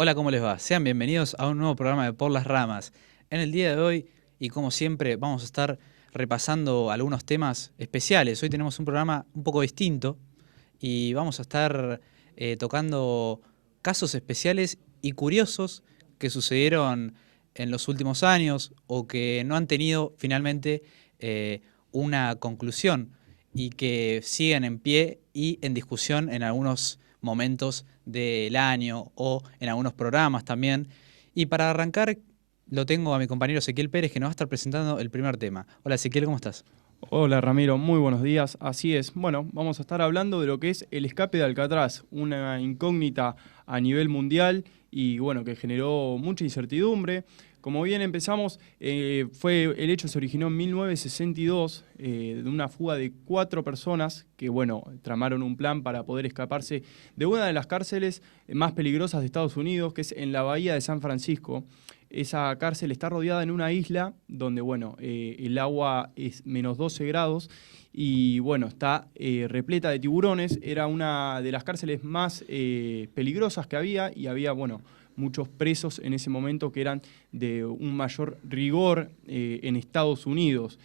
Hola, ¿cómo les va? Sean bienvenidos a un nuevo programa de Por las Ramas. En el día de hoy, y como siempre, vamos a estar repasando algunos temas especiales. Hoy tenemos un programa un poco distinto y vamos a estar tocando casos especiales y curiosos que sucedieron en los últimos años o que no han tenido finalmente una conclusión y que siguen en pie y en discusión en algunos momentos del año o en algunos programas también. Y para arrancar, lo tengo a mi compañero Ezequiel Pérez, que nos va a estar presentando el primer tema. Hola Ezequiel, ¿cómo estás? Hola Ramiro, muy buenos días. Así es. Bueno, vamos a estar hablando de lo que es el escape de Alcatraz, una incógnita a nivel mundial y bueno, que generó mucha incertidumbre. Como bien empezamos, el hecho se originó en 1962 de una fuga de 4 personas que bueno, tramaron un plan para poder escaparse de una de las cárceles más peligrosas de Estados Unidos, que es en la bahía de San Francisco. Esa cárcel está rodeada en una isla donde, bueno, el agua es -12 grados y, bueno, está repleta de tiburones. Era una de las cárceles más peligrosas que había y había, bueno, muchos presos en ese momento que eran de un mayor rigor en Estados Unidos.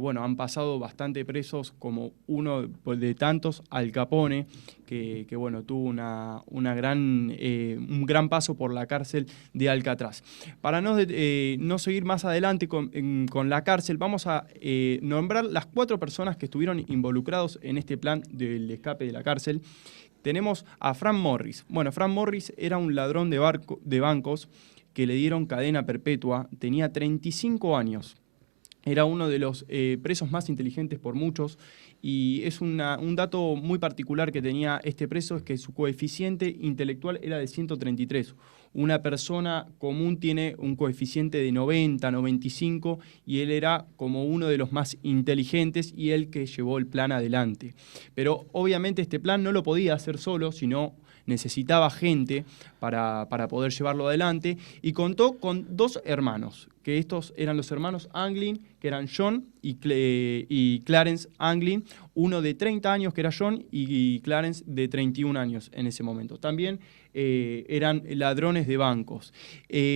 Bueno, han pasado bastante presos como uno de tantos, Al Capone, que bueno, tuvo un gran paso por la cárcel de Alcatraz. Para no seguir más adelante con la cárcel, vamos a nombrar las 4 personas que estuvieron involucrados en este plan del escape de la cárcel. Tenemos a Frank Morris. Bueno, Frank Morris era un ladrón de bancos que le dieron cadena perpetua, tenía 35 años. Era uno de los presos más inteligentes por muchos y es un dato muy particular que tenía este preso es que su coeficiente intelectual era de 133. Una persona común tiene un coeficiente de 90, 95 y él era como uno de los más inteligentes y el que llevó el plan adelante. Pero obviamente este plan no lo podía hacer solo, sino necesitaba gente para poder llevarlo adelante y contó con 2 hermanos, que estos eran los hermanos Anglin, que eran John y Clarence Anglin, uno de 30 años que era John y Clarence de 31 años en ese momento. También eran ladrones de bancos.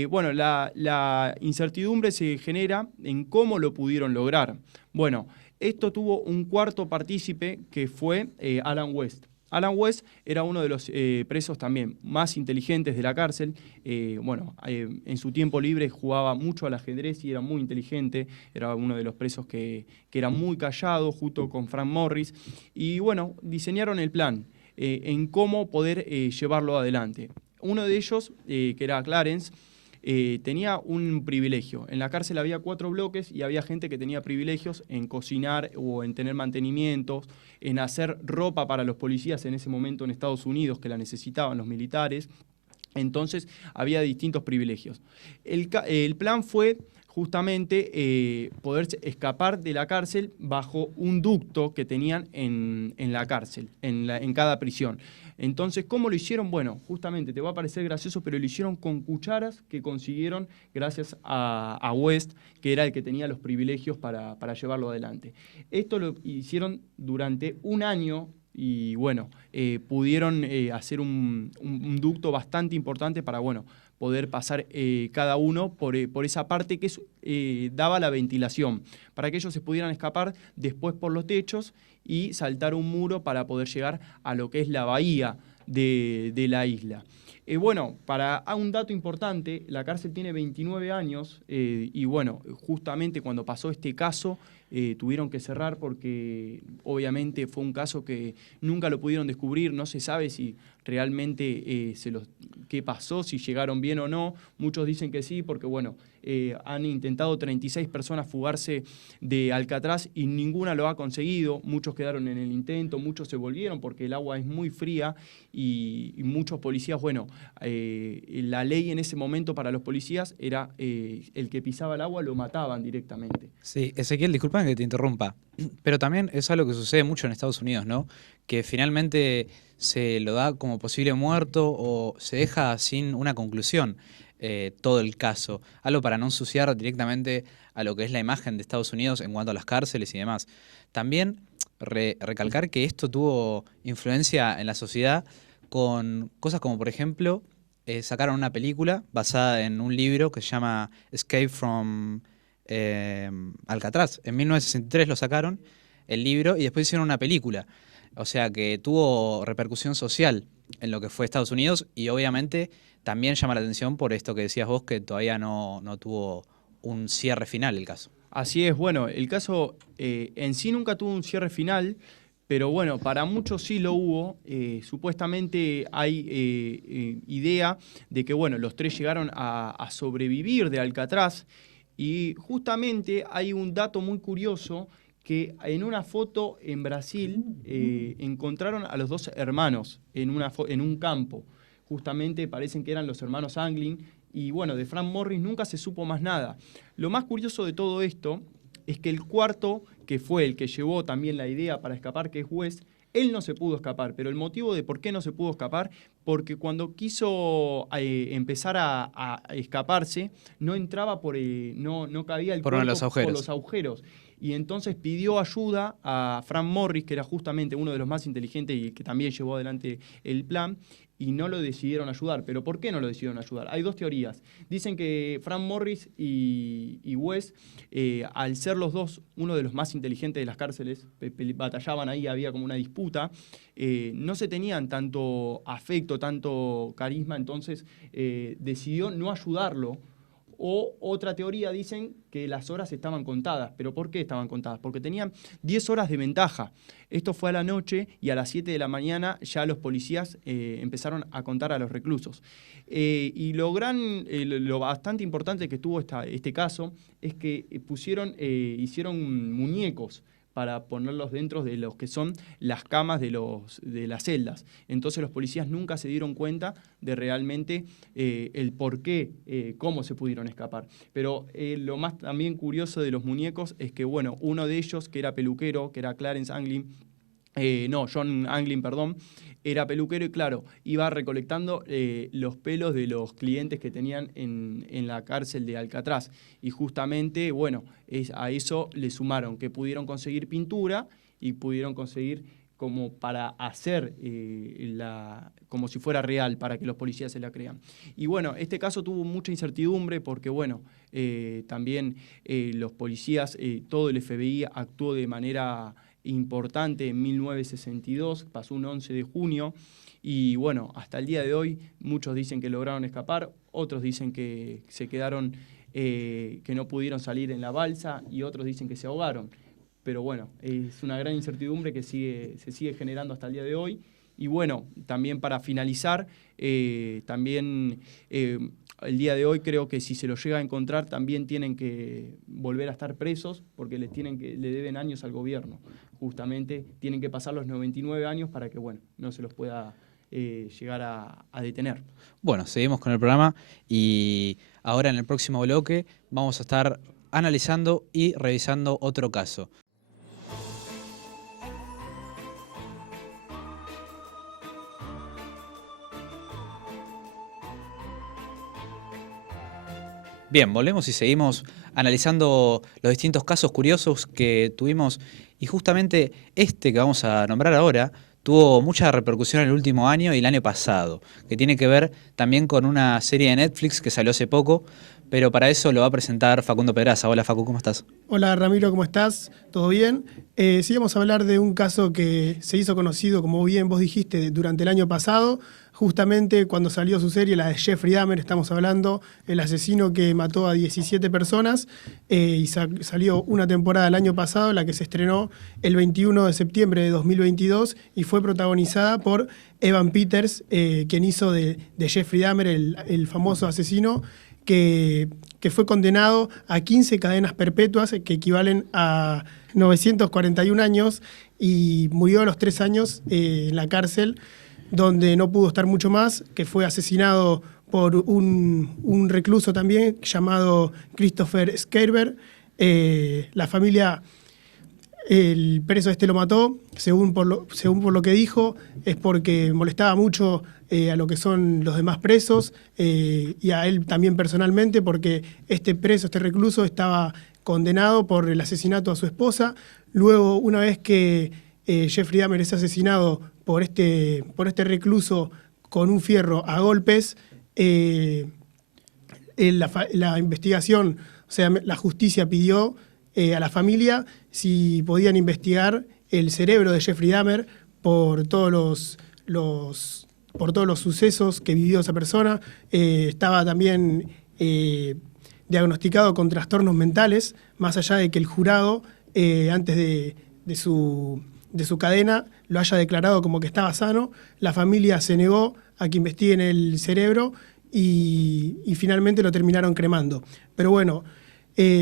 Bueno, la incertidumbre se genera en cómo lo pudieron lograr. Bueno, esto tuvo un cuarto partícipe que fue Alan West. Alan West era uno de los presos también más inteligentes de la cárcel. En su tiempo libre jugaba mucho al ajedrez y era muy inteligente. Era uno de los presos que era muy callado, junto con Frank Morris. Y bueno, diseñaron el plan en cómo poder llevarlo adelante. Uno de ellos, que era Clarence, tenía un privilegio. En la cárcel había 4 bloques y había gente que tenía privilegios en cocinar o en tener mantenimientos, en hacer ropa para los policías en ese momento en Estados Unidos que la necesitaban los militares. Entonces había distintos privilegios. El plan fue justamente poder escapar de la cárcel bajo un ducto que tenían en la cárcel, en cada prisión. Entonces, ¿cómo lo hicieron? Bueno, justamente te va a parecer gracioso, pero lo hicieron con cucharas que consiguieron gracias a West, que era el que tenía los privilegios para llevarlo adelante. Esto lo hicieron durante un año y bueno, pudieron hacer un ducto bastante importante para, bueno, poder pasar cada uno por esa parte que daba la ventilación, para que ellos se pudieran escapar después por los techos y saltar un muro para poder llegar a lo que es la bahía de la isla. Para un dato importante, la cárcel tiene 29 años y bueno, justamente cuando pasó este caso tuvieron que cerrar porque obviamente fue un caso que nunca lo pudieron descubrir, no se sabe si realmente qué pasó, si llegaron bien o no. Muchos dicen que sí, porque bueno, han intentado 36 personas fugarse de Alcatraz y ninguna lo ha conseguido. Muchos quedaron en el intento, muchos se volvieron porque el agua es muy fría y muchos policías, la ley en ese momento para los policías era el que pisaba el agua lo mataban directamente. Sí, Ezequiel, disculpa que te interrumpa, pero también es algo que sucede mucho en Estados Unidos, ¿no? Que finalmente se lo da como posible muerto o se deja sin una conclusión todo el caso. Algo para no ensuciar directamente a lo que es la imagen de Estados Unidos en cuanto a las cárceles y demás. También recalcar que esto tuvo influencia en la sociedad con cosas como, por ejemplo, sacaron una película basada en un libro que se llama Escape from Alcatraz. En 1963 lo sacaron, el libro, y después hicieron una película. O sea que tuvo repercusión social en lo que fue Estados Unidos y obviamente también llama la atención por esto que decías vos, que todavía no tuvo un cierre final el caso. Así es, bueno, el caso en sí nunca tuvo un cierre final, pero bueno, para muchos sí lo hubo. Supuestamente hay idea de que, bueno, los tres llegaron a sobrevivir de Alcatraz y justamente hay un dato muy curioso que en una foto en Brasil encontraron a los dos hermanos en un campo. Justamente parecen que eran los hermanos Anglin. Y bueno, de Frank Morris nunca se supo más nada. Lo más curioso de todo esto es que el cuarto, que fue el que llevó también la idea para escapar, que es Wes, él no se pudo escapar. Pero el motivo de por qué no se pudo escapar, porque cuando quiso empezar a escaparse, no entraba no cabía el cuerpo por los agujeros. Y entonces pidió ayuda a Frank Morris, que era justamente uno de los más inteligentes y que también llevó adelante el plan, y no lo decidieron ayudar. ¿Pero por qué no lo decidieron ayudar? Hay dos teorías. Dicen que Frank Morris y Wes, al ser los dos uno de los más inteligentes de las cárceles, batallaban ahí, había como una disputa, no se tenían tanto afecto, tanto carisma, entonces decidió no ayudarlo. O otra teoría dicen que las horas estaban contadas. ¿Pero por qué estaban contadas? Porque tenían 10 horas de ventaja. Esto fue a la noche y a las 7 de la mañana ya los policías empezaron a contar a los reclusos. Y lo bastante importante que tuvo este caso es que hicieron muñecos para ponerlos dentro de los que son las camas de las celdas. Entonces los policías nunca se dieron cuenta de realmente el por qué, cómo se pudieron escapar. Pero lo más también curioso de los muñecos es que, bueno, uno de ellos, que era peluquero, que era John Anglin, perdón, era peluquero y claro, iba recolectando los pelos de los clientes que tenían en la cárcel de Alcatraz. Y justamente, bueno, a eso le sumaron que pudieron conseguir pintura y pudieron conseguir como para hacer como si fuera real, para que los policías se la crean. Y bueno, este caso tuvo mucha incertidumbre porque, bueno, también los policías, todo el FBI actuó de manera importante en 1962, pasó un 11 de junio, y bueno, hasta el día de hoy muchos dicen que lograron escapar, otros dicen que se quedaron, que no pudieron salir en la balsa, y otros dicen que se ahogaron. Pero bueno, es una gran incertidumbre que se sigue generando hasta el día de hoy. Y bueno, también para finalizar, el día de hoy creo que si se los llega a encontrar también tienen que volver a estar presos porque le deben años al gobierno. Justamente tienen que pasar los 99 años para que, bueno, no se los pueda llegar a detener. Bueno, seguimos con el programa y ahora en el próximo bloque vamos a estar analizando y revisando otro caso. Bien, volvemos y seguimos analizando los distintos casos curiosos que tuvimos y justamente este que vamos a nombrar ahora tuvo mucha repercusión en el último año y el año pasado, que tiene que ver también con una serie de Netflix que salió hace poco, pero para eso lo va a presentar Facundo Pedraza. Hola Facu, ¿cómo estás? Hola Ramiro, ¿cómo estás? ¿Todo bien? Sí, vamos a hablar de un caso que se hizo conocido, como bien vos dijiste, durante el año pasado, justamente cuando salió su serie, la de Jeffrey Dahmer, estamos hablando, el asesino que mató a 17 personas, y salió una temporada el año pasado, la que se estrenó el 21 de septiembre de 2022 y fue protagonizada por Evan Peters, quien hizo de Jeffrey Dahmer, el famoso asesino, que fue condenado a 15 cadenas perpetuas que equivalen a 941 años y murió a los 3 años en la cárcel, donde no pudo estar mucho más, que fue asesinado por un recluso también llamado Christopher Scherber. La familia, el preso este lo mató, según por lo que dijo, es porque molestaba mucho a lo que son los demás presos y a él también personalmente, porque este recluso estaba condenado por el asesinato a su esposa. Luego, una vez que Jeffrey Dahmer es asesinado por este recluso con un fierro a golpes, la investigación, o sea, la justicia pidió a la familia si podían investigar el cerebro de Jeffrey Dahmer por todos los sucesos que vivió esa persona. Estaba también diagnosticado con trastornos mentales, más allá de que el jurado, antes de su cadena, lo haya declarado como que estaba sano. La familia se negó a que investiguen el cerebro y finalmente lo terminaron cremando. Pero bueno,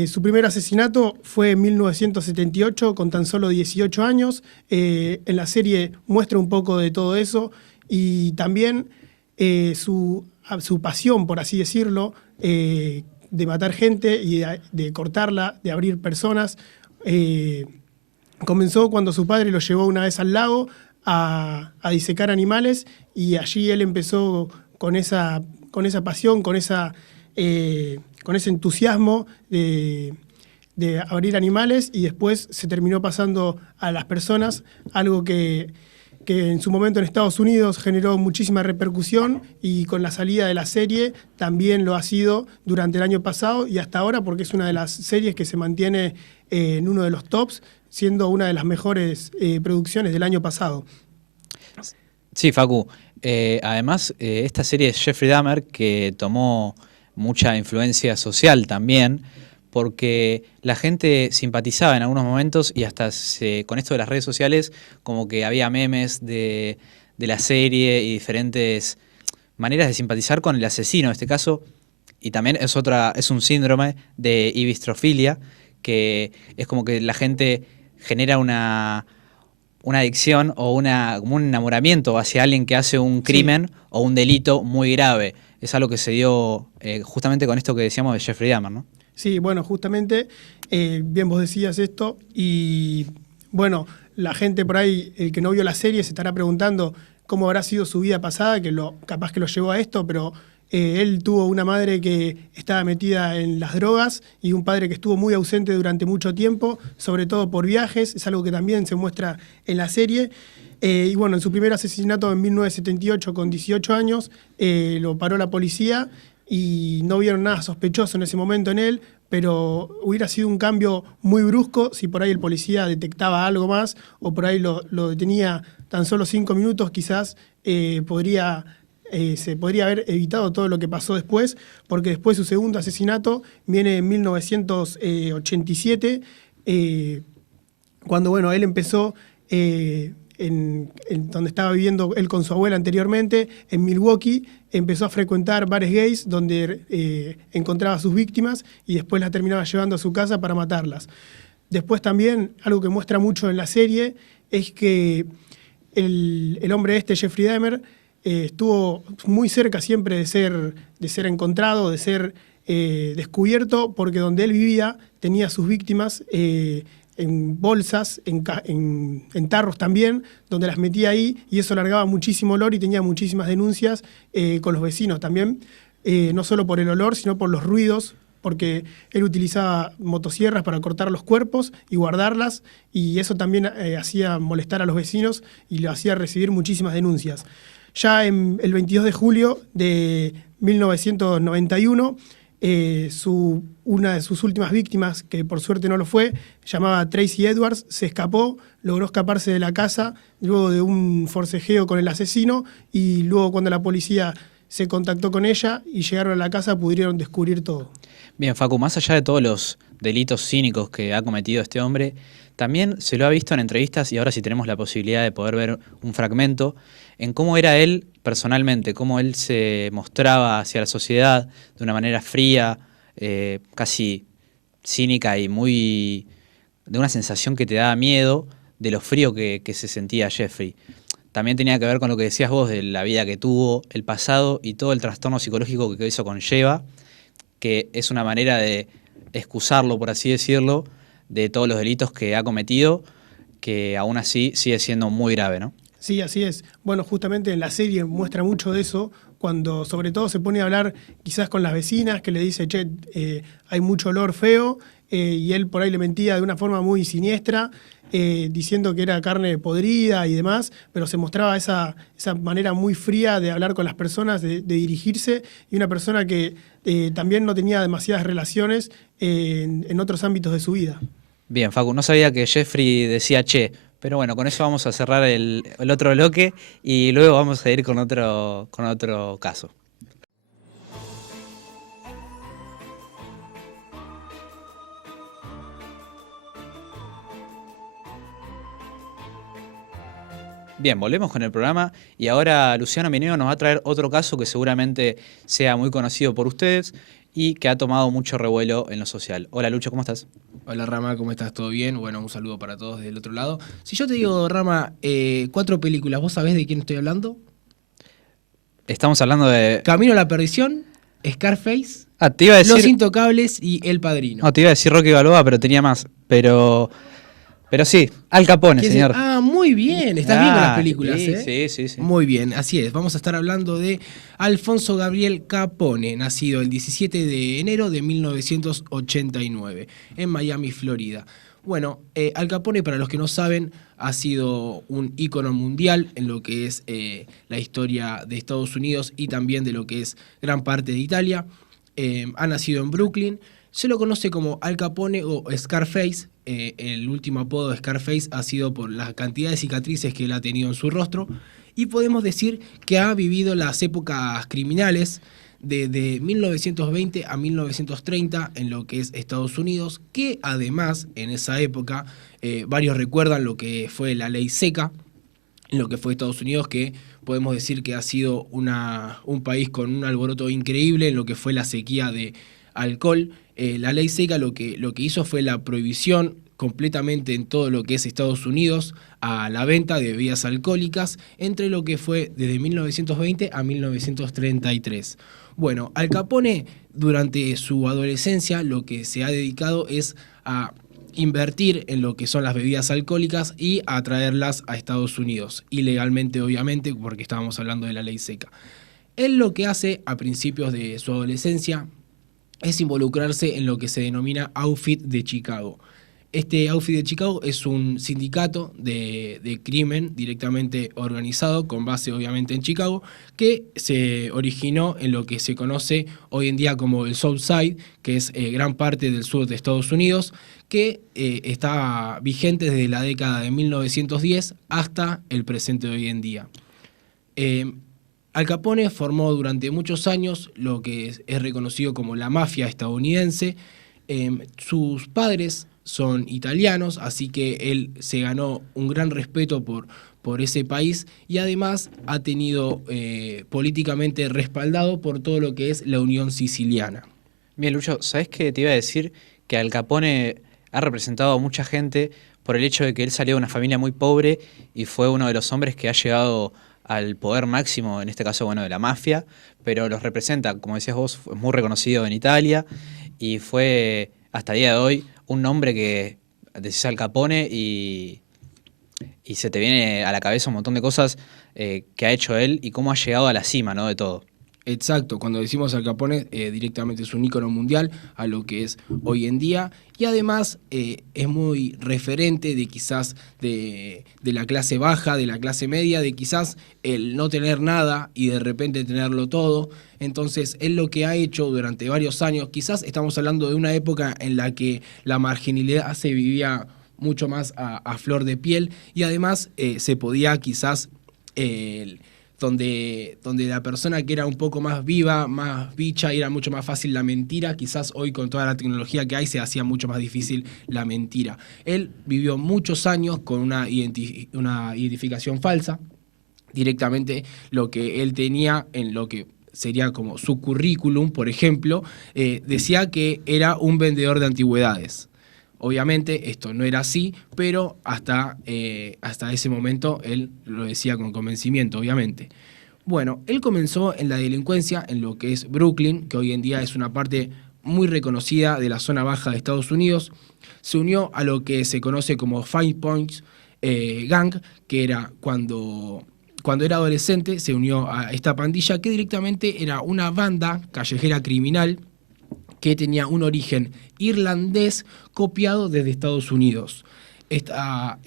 su primer asesinato fue en 1978, con tan solo 18 años. En la serie muestra un poco de todo eso y también su pasión, por así decirlo, de matar gente y de cortarla, de abrir personas. Comenzó cuando su padre lo llevó una vez al lago a disecar animales, y allí él empezó con esa pasión, con ese entusiasmo de abrir animales, y después se terminó pasando a las personas, algo que en su momento en Estados Unidos generó muchísima repercusión, y con la salida de la serie también lo ha sido durante el año pasado y hasta ahora, porque es una de las series que se mantiene en uno de los tops, siendo una de las mejores producciones del año pasado. Sí, Facu. Además, esta serie es Jeffrey Dahmer, que tomó mucha influencia social también, porque la gente simpatizaba en algunos momentos, y hasta con esto de las redes sociales como que había memes de la serie y diferentes maneras de simpatizar con el asesino en este caso. Y también es un síndrome de ibistrofilia, que es como que la gente genera una adicción o como un enamoramiento hacia alguien que hace un crimen o un delito muy grave. Es algo que se dio justamente con esto que decíamos de Jeffrey Dahmer, ¿no? Sí, bueno, justamente, bien vos decías esto, y bueno, la gente por ahí, el que no vio la serie, se estará preguntando cómo habrá sido su vida pasada, capaz que lo llevó a esto, pero él tuvo una madre que estaba metida en las drogas y un padre que estuvo muy ausente durante mucho tiempo, sobre todo por viajes. Es algo que también se muestra en la serie. Y bueno, en su primer asesinato en 1978, con 18 años, lo paró la policía y no vieron nada sospechoso en ese momento en él, pero hubiera sido un cambio muy brusco si por ahí el policía detectaba algo más, o por ahí lo detenía tan solo 5 minutos, quizás se podría haber evitado todo lo que pasó después, porque después su segundo asesinato viene en 1987, cuando bueno, él empezó en donde estaba viviendo él con su abuela anteriormente, en Milwaukee. Empezó a frecuentar bares gays donde encontraba a sus víctimas y después las terminaba llevando a su casa para matarlas. Después también, algo que muestra mucho en la serie, es que el hombre Jeffrey Dahmer, estuvo muy cerca siempre de ser encontrado, de ser descubierto, porque donde él vivía tenía a sus víctimas en bolsas, en tarros también, donde las metía ahí, y eso largaba muchísimo olor y tenía muchísimas denuncias con los vecinos también, no solo por el olor, sino por los ruidos, porque él utilizaba motosierras para cortar los cuerpos y guardarlas, y eso también hacía molestar a los vecinos y lo hacía recibir muchísimas denuncias. Ya el 22 de julio de 1991, una de sus últimas víctimas, que por suerte no lo fue, llamada Tracy Edwards, se escapó, logró escaparse de la casa luego de un forcejeo con el asesino, y luego cuando la policía se contactó con ella y llegaron a la casa, pudieron descubrir todo. Bien, Facu, más allá de todos los delitos cínicos que ha cometido este hombre, también se lo ha visto en entrevistas, y ahora sí tenemos la posibilidad de poder ver un fragmento, en cómo era él personalmente, cómo él se mostraba hacia la sociedad de una manera fría, casi cínica y de una sensación que te daba miedo de lo frío que se sentía Jeffrey. También tenía que ver con lo que decías vos de la vida que tuvo, el pasado y todo el trastorno psicológico que eso conlleva, que es una manera de excusarlo, por así decirlo, de todos los delitos que ha cometido, que aún así sigue siendo muy grave, ¿no? Sí, así es. Bueno, justamente en la serie muestra mucho de eso, cuando sobre todo se pone a hablar quizás con las vecinas, que le dice, hay mucho olor feo, y él por ahí le mentía de una forma muy siniestra, diciendo que era carne podrida y demás, pero se mostraba esa manera muy fría de hablar con las personas, de dirigirse, y una persona que también no tenía demasiadas relaciones en otros ámbitos de su vida. Bien, Facu, no sabía que Jeffrey decía che, pero bueno, con eso vamos a cerrar el otro bloque y luego vamos a ir con otro caso. Bien, volvemos con el programa y ahora Luciano Mineo nos va a traer otro caso que seguramente sea muy conocido por ustedes y que ha tomado mucho revuelo en lo social. Hola Lucho, ¿cómo estás? Hola Rama, ¿cómo estás? ¿Todo bien? Bueno, un saludo para todos del otro lado. Si yo te digo, Rama, 4 películas, ¿vos sabés de quién estoy hablando? Estamos hablando de... Camino a la perdición, Scarface, te iba a decir... Los Intocables y El Padrino. No, te iba a decir Rocky Balboa, pero tenía más. Pero sí, Al Capone, señor. Muy bien, estás bien con las películas, sí, sí. Muy bien, así es. Vamos a estar hablando de Alfonso Gabriel Capone, nacido el 17 de enero de 1989 en Miami, Florida. Bueno, Al Capone, para los que no saben, ha sido un ícono mundial en lo que es la historia de Estados Unidos y también de lo que es gran parte de Italia. Ha nacido en Brooklyn. Se lo conoce como Al Capone o Scarface. El último apodo de Scarface ha sido por la cantidad de cicatrices que él ha tenido en su rostro. Y podemos decir que ha vivido las épocas criminales de 1920 a 1930 en lo que es Estados Unidos, que además en esa época varios recuerdan lo que fue la ley seca, en lo que fue Estados Unidos, que podemos decir que ha sido un país con un alboroto increíble en lo que fue la sequía de alcohol. La ley seca lo que hizo fue la prohibición completamente en todo lo que es Estados Unidos a la venta de bebidas alcohólicas entre lo que fue desde 1920 a 1933. Bueno, Al Capone durante su adolescencia lo que se ha dedicado es a invertir en lo que son las bebidas alcohólicas y a traerlas a Estados Unidos, ilegalmente obviamente porque estábamos hablando de la ley seca. Él lo que hace a principios de su adolescencia es involucrarse en lo que se denomina Outfit de Chicago. Este Outfit de Chicago es un sindicato de crimen directamente organizado, con base obviamente en Chicago, que se originó en lo que se conoce hoy en día como el South Side, que es gran parte del sur de Estados Unidos, que está vigente desde la década de 1910 hasta el presente de hoy en día. Al Capone formó durante muchos años lo que es reconocido como la mafia estadounidense. Sus padres son italianos, así que él se ganó un gran respeto por ese país y además ha tenido políticamente respaldado por todo lo que es la Unión Siciliana. Bien, Lucho, ¿sabés qué te iba a decir? Que Al Capone ha representado a mucha gente por el hecho de que él salió de una familia muy pobre y fue uno de los hombres que ha llegado al poder máximo, en este caso, bueno, de la mafia, pero los representa, como decías vos, es muy reconocido en Italia y fue, hasta el día de hoy, un nombre que decís Al Capone y se te viene a la cabeza un montón de cosas que ha hecho él y cómo ha llegado a la cima, ¿no?, de todo. Exacto, cuando decimos Al Capone directamente es un ícono mundial a lo que es hoy en día y además es muy referente de quizás de la clase baja, de la clase media, de quizás el no tener nada y de repente tenerlo todo. Entonces él lo que ha hecho durante varios años, quizás estamos hablando de una época en la que la marginalidad se vivía mucho más a flor de piel y además se podía quizás... Donde la persona que era un poco más viva, más bicha, era mucho más fácil la mentira. Quizás hoy con toda la tecnología que hay se hacía mucho más difícil la mentira. Él vivió muchos años con una identificación falsa. Directamente lo que él tenía en lo que sería como su currículum, por ejemplo, decía que era un vendedor de antigüedades. Obviamente esto no era así, pero hasta ese momento él lo decía con convencimiento, obviamente. Bueno, él comenzó en la delincuencia en lo que es Brooklyn, que hoy en día es una parte muy reconocida de la zona baja de Estados Unidos. Se unió a lo que se conoce como Five Points Gang, que era cuando era adolescente, se unió a esta pandilla que directamente era una banda callejera criminal que tenía un origen irlandés copiado desde Estados Unidos. esta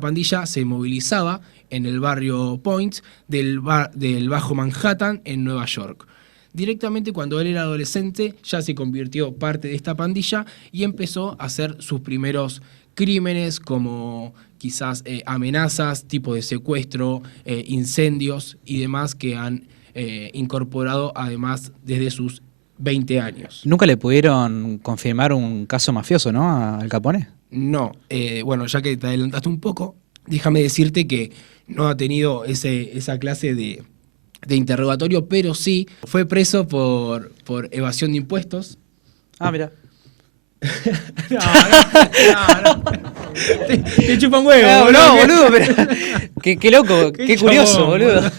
pandilla se movilizaba en el barrio Point del Bajo Manhattan en Nueva York. Directamente cuando él era adolescente ya se convirtió parte de esta pandilla y empezó a hacer sus primeros crímenes como quizás amenazas, tipo de secuestro, incendios y demás que han incorporado además desde sus 20 años. Nunca le pudieron confirmar un caso mafioso, ¿no? A Al Capone. No, bueno, ya que te adelantaste un poco, déjame decirte que no ha tenido esa clase de interrogatorio, pero sí fue preso por evasión de impuestos. Ah, mira. No. Te chupan huevo, No, boludo, pero. Qué loco, qué curioso, chabón, boludo.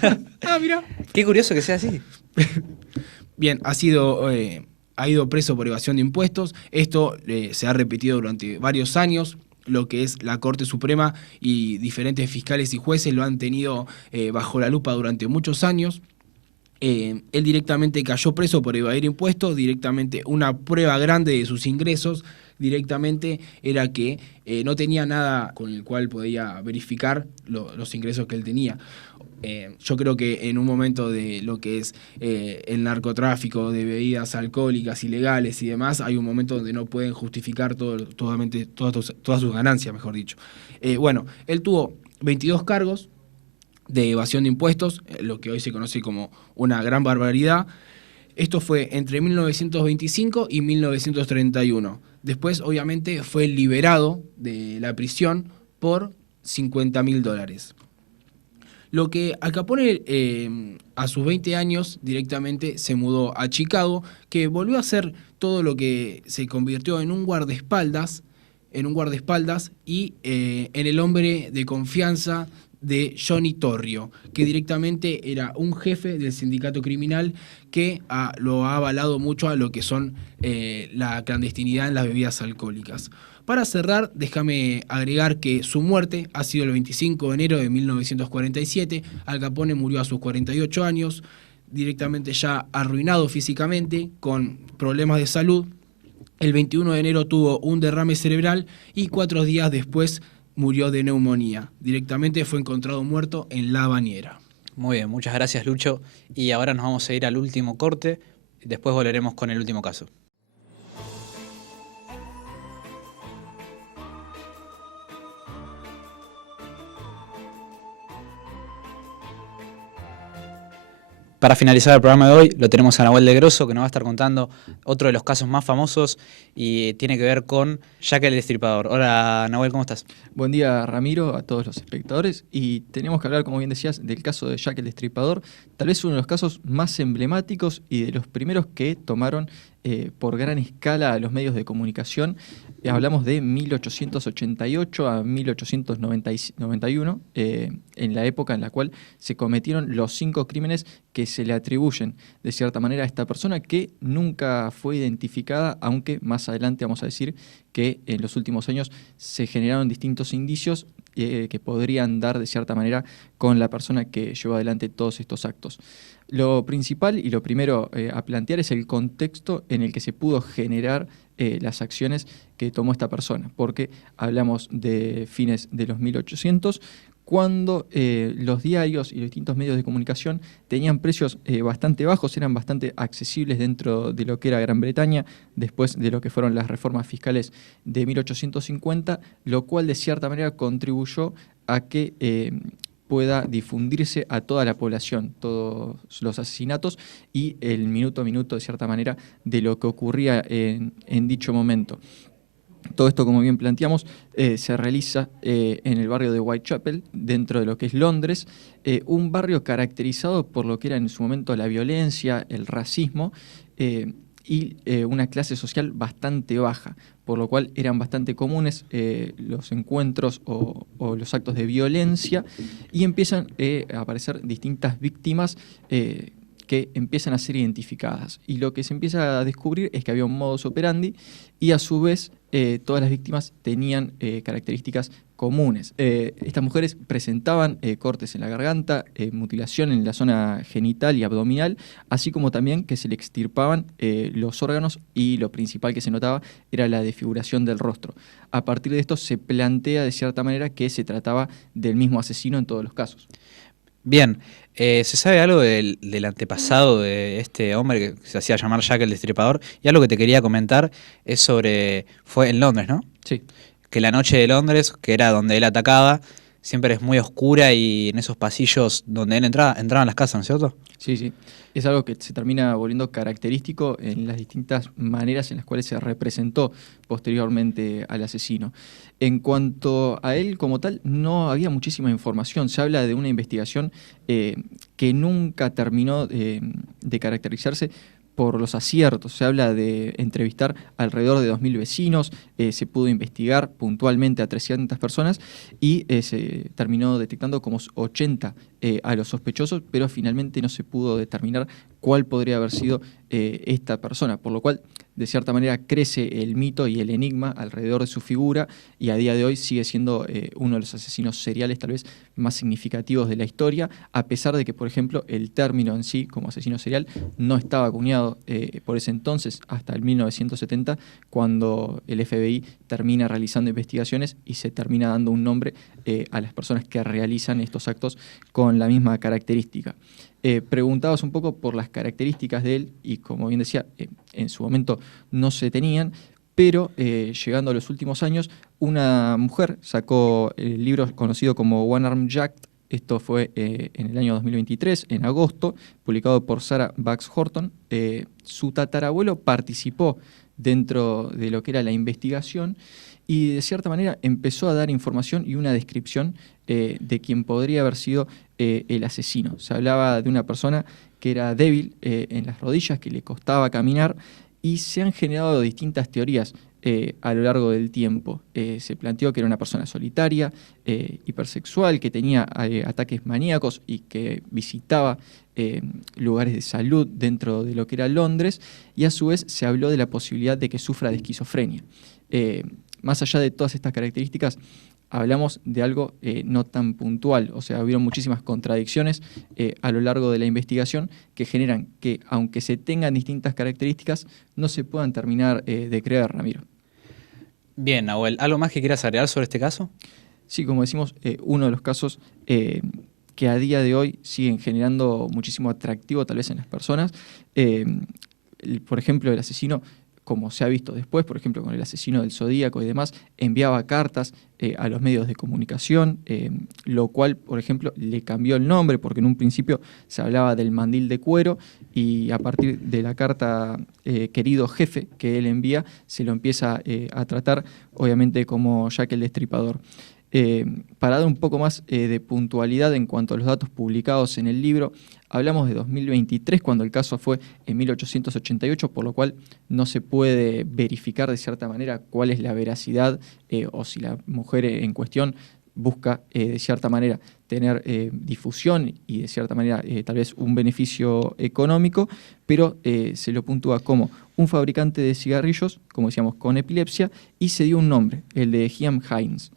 Ah, mira. Qué curioso que sea así. Bien, ha ido preso por evasión de impuestos. Esto se ha repetido durante varios años. Lo que es la Corte Suprema y diferentes fiscales y jueces lo han tenido bajo la lupa durante muchos años. Él directamente cayó preso por evadir impuestos, directamente una prueba grande de sus ingresos, directamente era que no tenía nada con el cual podía verificar los ingresos que él tenía. Yo creo que en un momento de lo que es el narcotráfico, de bebidas alcohólicas ilegales y demás, hay un momento donde no pueden justificar todas sus ganancias, mejor dicho. Bueno, él tuvo 22 cargos de evasión de impuestos, lo que hoy se conoce como una gran barbaridad. Esto fue entre 1925 y 1931. Después, obviamente, fue liberado de la prisión por $50.000. Lo que Al Capone a sus 20 años directamente se mudó a Chicago, que volvió a hacer todo lo que se convirtió en un guardaespaldas y en el hombre de confianza de Johnny Torrio, que directamente era un jefe del sindicato criminal que lo ha avalado mucho a lo que son la clandestinidad en las bebidas alcohólicas. Para cerrar, déjame agregar que su muerte ha sido el 25 de enero de 1947. Al Capone murió a sus 48 años, directamente ya arruinado físicamente, con problemas de salud. El 21 de enero tuvo un derrame cerebral y 4 días después murió de neumonía. Directamente fue encontrado muerto en la bañera. Muy bien, muchas gracias, Lucho. Y ahora nos vamos a ir al último corte. Después volveremos con el último caso. Para finalizar el programa de hoy, lo tenemos a Nahuel de Grosso, que nos va a estar contando otro de los casos más famosos y tiene que ver con Jack el Destripador. Hola, Nahuel, ¿cómo estás? Buen día, Ramiro, a todos los espectadores. Y tenemos que hablar, como bien decías, del caso de Jack el Destripador. Tal vez uno de los casos más emblemáticos y de los primeros que tomaron por gran escala a los medios de comunicación. Hablamos de 1888 a 1891, en la época en la cual se cometieron los 5 crímenes que se le atribuyen, de cierta manera, a esta persona que nunca fue identificada, aunque más adelante vamos a decir que en los últimos años se generaron distintos indicios que podrían dar, de cierta manera, con la persona que llevó adelante todos estos actos. Lo principal y lo primero a plantear es el contexto en el que se pudo generar las acciones que tomó esta persona, porque hablamos de fines de los 1800, cuando los diarios y los distintos medios de comunicación tenían precios bastante bajos, eran bastante accesibles dentro de lo que era Gran Bretaña, después de lo que fueron las reformas fiscales de 1850, lo cual de cierta manera contribuyó a que pueda difundirse a toda la población, todos los asesinatos y el minuto a minuto, de cierta manera, de lo que ocurría en dicho momento. Todo esto, como bien planteamos, se realiza en el barrio de Whitechapel, dentro de lo que es Londres, un barrio caracterizado por lo que era en su momento la violencia, el racismo y una clase social bastante baja, por lo cual eran bastante comunes los encuentros o los actos de violencia y empiezan a aparecer distintas víctimas que empiezan a ser identificadas. Y lo que se empieza a descubrir es que había un modus operandi y a su vez todas las víctimas tenían características comunes. Estas mujeres presentaban cortes en la garganta, mutilación en la zona genital y abdominal, así como también que se le extirpaban los órganos, y lo principal que se notaba era la desfiguración del rostro. A partir de esto se plantea de cierta manera que se trataba del mismo asesino en todos los casos. Bien, ¿se sabe algo del antepasado de este hombre que se hacía llamar Jack el Destripador? Y algo que te quería comentar es sobre... Fue en Londres, ¿no? Sí. Que la noche de Londres, que era donde él atacaba, siempre es muy oscura y en esos pasillos donde él entraban las casas, ¿no es cierto? Sí, sí. Es algo que se termina volviendo característico en las distintas maneras en las cuales se representó posteriormente al asesino. En cuanto a él como tal, no había muchísima información. Se habla de una investigación que nunca terminó de caracterizarse por los aciertos. Se habla de entrevistar alrededor de 2.000 vecinos, se pudo investigar puntualmente a 300 personas y se terminó detectando como 80 a los sospechosos, pero finalmente no se pudo determinar cuál podría haber sido esta persona, por lo cual de cierta manera crece el mito y el enigma alrededor de su figura, y a día de hoy sigue siendo uno de los asesinos seriales tal vez más significativos de la historia, a pesar de que, por ejemplo, el término en sí como asesino serial no estaba acuñado por ese entonces hasta el 1970, cuando el FBI termina realizando investigaciones y se termina dando un nombre a las personas que realizan estos actos con la misma característica. Preguntabas un poco por las características de él y, como bien decía, en su momento no se tenían, pero llegando a los últimos años, una mujer sacó el libro conocido como One Arm Jack. Esto fue en el año 2023, en agosto, publicado por Sarah Bax Horton. Su tatarabuelo participó dentro de lo que era la investigación y de cierta manera empezó a dar información y una descripción de quien podría haber sido el asesino. Se hablaba de una persona que era débil en las rodillas, que le costaba caminar, y se han generado distintas teorías a lo largo del tiempo. Se planteó que era una persona solitaria, hipersexual, que tenía ataques maníacos y que visitaba lugares de salud dentro de lo que era Londres, y a su vez se habló de la posibilidad de que sufra de esquizofrenia. Más allá de todas estas características, hablamos de algo no tan puntual, o sea, hubieron muchísimas contradicciones a lo largo de la investigación que generan que, aunque se tengan distintas características, no se puedan terminar de creer, Ramiro. Bien, Nahuel, ¿algo más que quieras agregar sobre este caso? Sí, como decimos, uno de los casos que a día de hoy siguen generando muchísimo atractivo tal vez en las personas. Por ejemplo, el asesino, como se ha visto después, por ejemplo, con el asesino del Zodíaco y demás, enviaba cartas a los medios de comunicación, lo cual, por ejemplo, le cambió el nombre, porque en un principio se hablaba del mandil de cuero, y a partir de la carta querido jefe que él envía, se lo empieza a tratar, obviamente, como Jack el Destripador. Para dar un poco más de puntualidad en cuanto a los datos publicados en el libro, hablamos de 2023, cuando el caso fue en 1888, por lo cual no se puede verificar de cierta manera cuál es la veracidad o si la mujer en cuestión busca de cierta manera tener difusión y de cierta manera tal vez un beneficio económico, pero se lo puntúa como un fabricante de cigarrillos, como decíamos, con epilepsia, y se dio un nombre, el de Hiam Hines.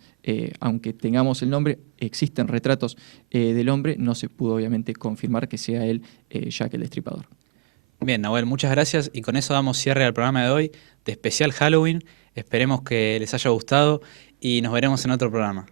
Aunque tengamos el nombre, existen retratos del hombre, no se pudo obviamente confirmar que sea él Jack el Destripador. Bien, Nahuel, muchas gracias, y con eso damos cierre al programa de hoy de especial Halloween. Esperemos que les haya gustado y nos veremos en otro programa.